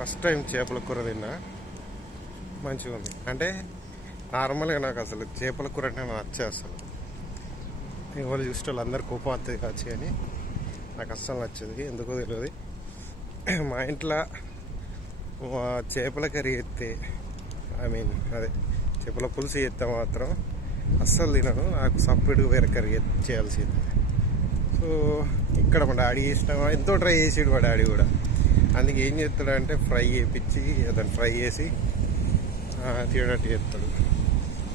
First time చేపల కూర తిన్నా. మంచిగా ఉంది. అంటే నార్మల్గా నాకు అసలు చేపల కూర అంటే నాకు నచ్చే అసలు. ఎవరు చూస్తే వాళ్ళు అందరు కోపం వస్తుంది కావచ్చు కానీ నాకు అస్సలు నచ్చేది. ఎందుకో తెలియదు. మా ఇంట్లో చేపల కర్రీ ఎత్తే ఐ మీన్ అదే చేపల పులుసు ఎత్తే మాత్రం అస్సలు తినను. నాకు సపరేట్గా వేరే కర్రీ చేయాల్సింది. సో ఇక్కడ మా డాడీ చేసిన ఎంతో ట్రై చేసాడు మా డాడీ కూడా. అందుకే ఏం చేస్తాడంటే ఫ్రై చేపించి దాన్ని ఫ్రై చేసి ఆ, చేస్తాడు.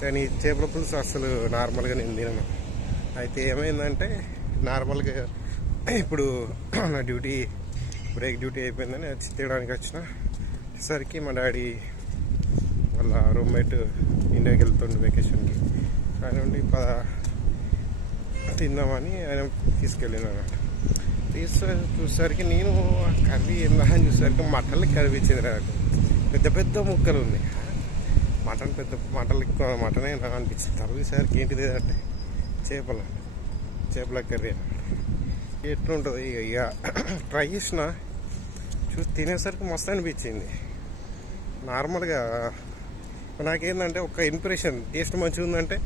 కానీ చేపల పులుసు అసలు నార్మల్గా నేను తినను. అయితే ఏమైందంటే నార్మల్గా ఇప్పుడు నా డ్యూటీ బ్రేక్ డ్యూటీ అయిపోయిందని వచ్చి తినడానికి వచ్చిన సరికి మా డాడీ వాళ్ళ రూమ్మేట్ ఇండియాకి వెళ్తుండే వెకేషన్కి ఆయన ఉండి పద తిందామని ఆయన తీసుకెళ్ళిన తీసే చూసేసరికి నేను ఆ కర్రీ ఏందా చూసేసరికి మటన్లు కనిపించింది నాకు పెద్ద పెద్ద ముక్కలు ఉన్నాయి. మటన్ పెద్ద మటన్ ఎక్కువ మటనే నాకు అనిపించింది. తర్వాతసరికి ఏంటిది అంటే చేపల చేపల కర్రీ ఎట్లుంటుంది ఇక ఇక ట్రై చేసిన చూసి తినేసరికి మస్తు అనిపించింది. నార్మల్గా నాకేంటంటే ఒక ఇంప్రెషన్ టేస్ట్ మంచిగా ఉందంటే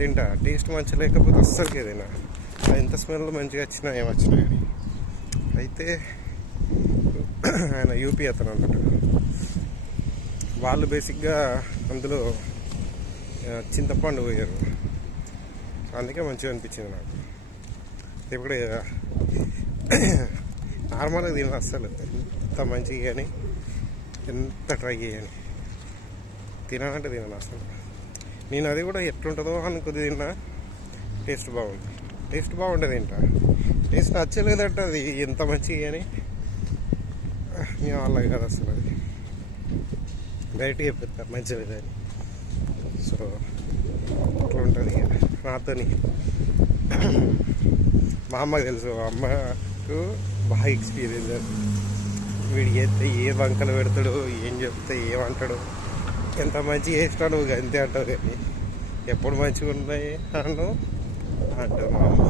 తింటా. టేస్ట్ మంచిగా లేకపోతే అస్సలకే తినా అది ఎంత స్మెల్ మంచిగా వచ్చినా ఏం కానీ. అయితే ఆయన యూపీ అతను అనమాట వాళ్ళు బేసిక్గా అందులో చింతపండు పోయారు. అందుకే మంచిగా అనిపించింది నాకు. ఇప్పుడు నార్మల్గా దీని అస్సలు. ఎంత మంచిగా కానీ ఎంత ట్రై చేయని. తినాలంటే తినను అసలు నేను అది కూడా ఎట్లుంటుందో అని కొద్ది తిన్నా. టేస్ట్ బాగుంది. టేస్ట్ బాగుంటుంది ఏంట టేస్ట్ నచ్చలేదంటే అది ఎంత మంచిగా కానీ మీ వాళ్ళ కాదు అసలు. అది డైరెక్ట్గా చెప్పిస్తారు మంచిది అని సో అట్లా ఉంటుంది ఇక. నాతోని. మా అమ్మకు తెలుసు మా అమ్మకు బాగా ఎక్స్పీరియన్స్ వీడు చేస్తే ఏ వంకలు పెడతాడు ఏం చెప్తే ఏమంటాడు ఎంత మంచి చేస్తాడు అంతే అంటావు కానీ ఎప్పుడు మంచిగా ఉన్నాయి అను అంటాడు మా అమ్మ.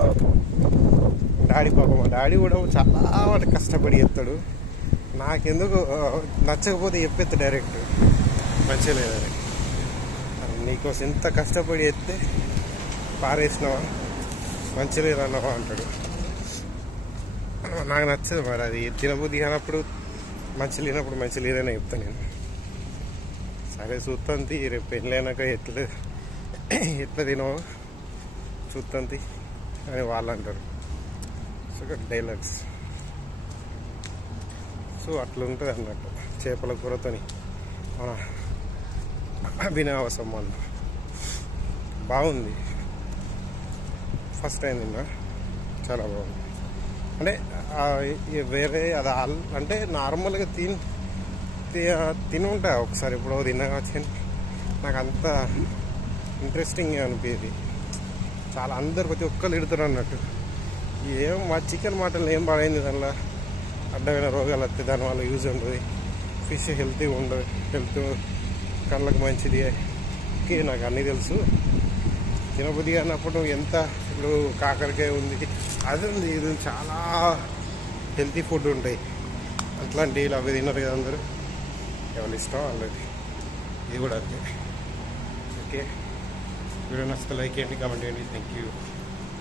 డాడీ పాప మా డాడీ కూడా చాలా వాటి కష్టపడి చేస్తాడు. నాకెందుకు నచ్చకపోతే చెప్పేది డైరెక్ట్. మంచిగా లేదని నీకోసం ఎంత కష్టపడి ఎత్తే పారేసినావా? మంచి లేదన్నావా అంటాడు. నాకు నచ్చదు మరి అది. తినబుద్ధి కానప్పుడు మంచి లేనప్పుడు మంచి లేదని చెప్తాను నేను. సరే చూస్తాంతి రేపు పెళ్ళైనాక ఎట్లా ఎట్లా తినవో చూస్తాంతి అని వాళ్ళు అంటారు. సో డైలాగ్స్ సో అట్లా ఉంటుంది అన్నట్టు చేపల కూరతోని. మన అభినవ సంబంధం బాగుంది. ఫస్ట్ టైం తిన్నా. చాలా బాగుంది. అంటే వేరే అది అంటే నార్మల్గా తిని తి- తిని ఉంటా ఒకసారి ఎప్పుడో తిన్నా నాకు అంత ఇంట్రెస్టింగ్ అనిపించేది చాలా అందరు ప్రతి ఒక్కరు ఇడుతున్నారు అన్నట్టు. ఏం మా చికెన్ మటన్ ఏం పడైంది దానిలో? అడ్డమైన రోగాలు వస్తే దానివల్ల యూజ్ ఉంటుంది ఫిష్ హెల్తీ ఉండదు. హెల్త్ కళ్ళకు మంచిది. నాకు అన్నీ తెలుసు. తినబుద్ధి అన్నప్పుడు ఎంత ఇప్పుడు కాకరకాయ ఉంది. అది ఉంది. ఇది చాలా హెల్తీ ఫుడ్ ఉంటాయి. అట్లాంటి అవి తిన్నారు కదా అందరూ. ఎవరి ఇష్టం వాళ్ళది. ఇది కూడా అంతే. ఓకే. వీడియో నచ్చితే లైక్ చేయండి కామెంట్ చేయండి. Thank you